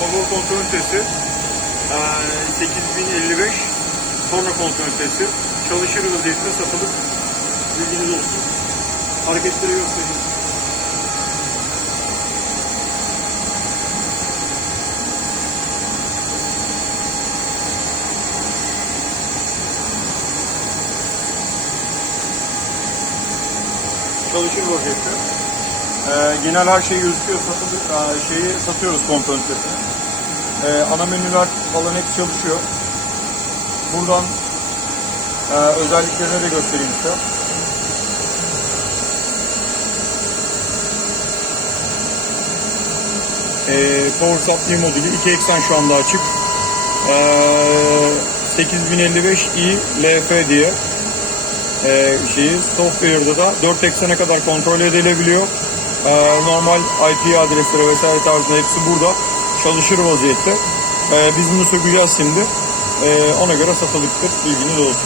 power kontrol ünitesi. Ee, 8055 torna kontrol ünitesi. Çalışır vaziyette satılık. Bilginiz olsun. Hareketleri göstereyim. Çalışır vaziyette. Ee, genel her şey gözüküyor. Satılık, Aa, şeyi satıyoruz kontrol. Ee, ana menüler falan hep çalışıyor. Buradan e, özelliklerini de göstereyim size. Ee, Power Supply modülü 2 eksen şu anda açık. Ee, 8055i LF diye e, şeyi software'da da 4 eksene kadar kontrol edilebiliyor. Ee, normal IP adresleri vesaire tarzında hepsi burada çalışır vaziyette. Ee, biz bunu sökeceğiz şimdi. Ee, ona göre satılıktır. Bilginiz olsun.